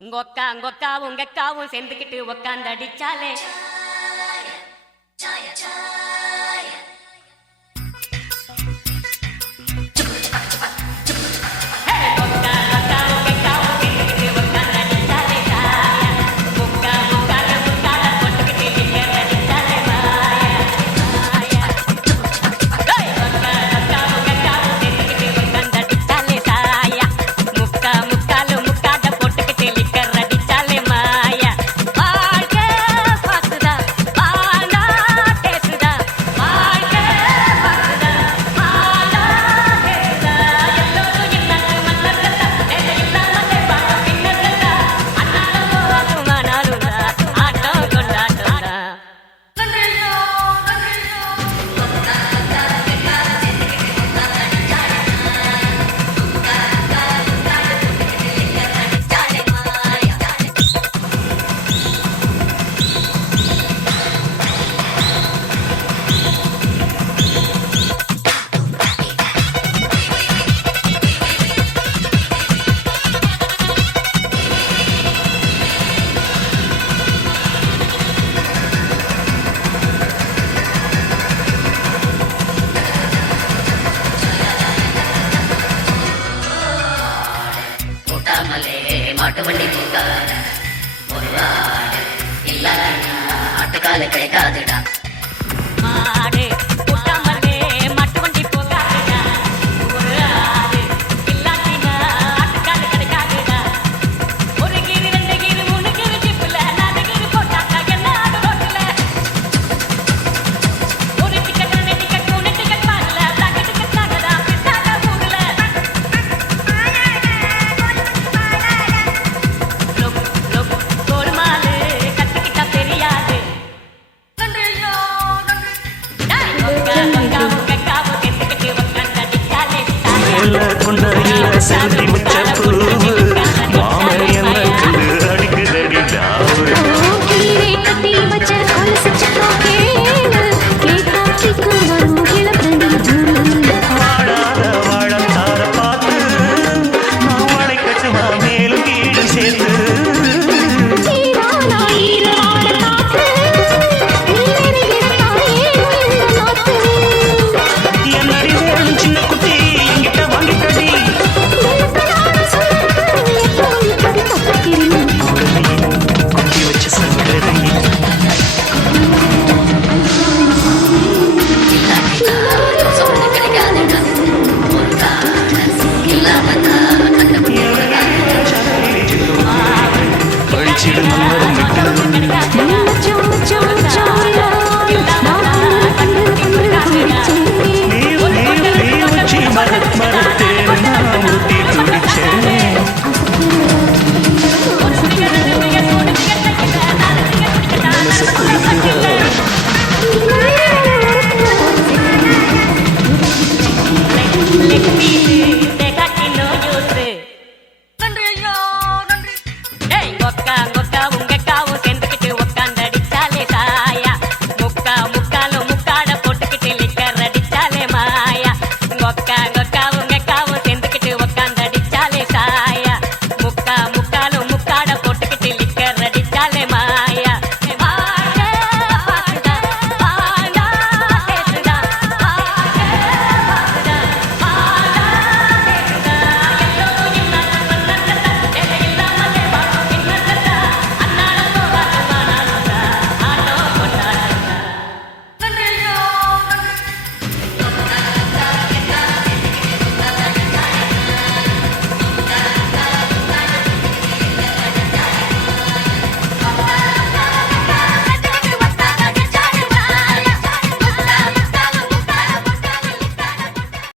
உங்க அக்காவும் சேர்ந்துக்கிட்டு உக்காந்து அடிச்சாலே மாட்டு வண்டி போகாத ஒரு வாடு இல்லாத ஆட்டுக்கால கிடைக்காதுடா மாடு கூட்டாமலே மாட்டு வண்டி போகாதுடா ஒரு ஆடு இல்லாட்டினா ஆட்டுக்கால கிடைக்காதுடா ஒரு கீரு ரெண்டு கீரு மூணு கீரு ஜிப்புல நாலு கீரு போட்டாக்கா என்ன ஆடு ரோட்டுல ஒரு டிக்கெட் ரெண்டு டிக்கெட் மூணு டிக்கெட் பாடல பிளாக் டிக்கெட் ஆகதா பிட்டாடா ஊர்ல கோல்மாலு கத்துக்கிட்டா தெரியாது செலுத்தி முச்சப்பு மாம என்ன கண்டு அடிக்குதடி டாவு வாழாத வாழத்தார பார்த்து நான் வாழை கட்டுவா மேலும் கீழ் சேர்த்து என்னடி வேணும் சின்ன குட்டி என்கிட்ட வாங்கிட்டடி குட்டி வச்ச சங்கரை சோறு கிடைக்காதுடா ஒரு காடு இல்லாத பழிச்சிடுமா